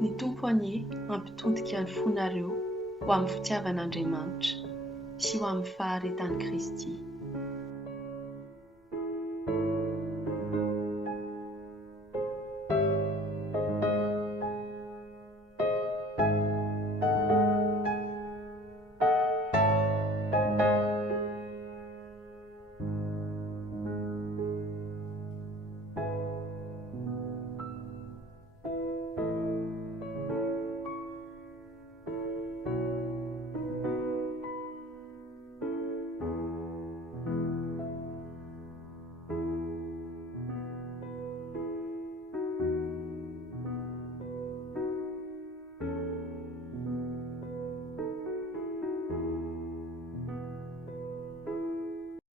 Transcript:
Ny Tompo anie ampitodika ny fonareo ho amin'ny fitiavan'Andriamanitra sy ho amin'ny faharetan'i Kristy.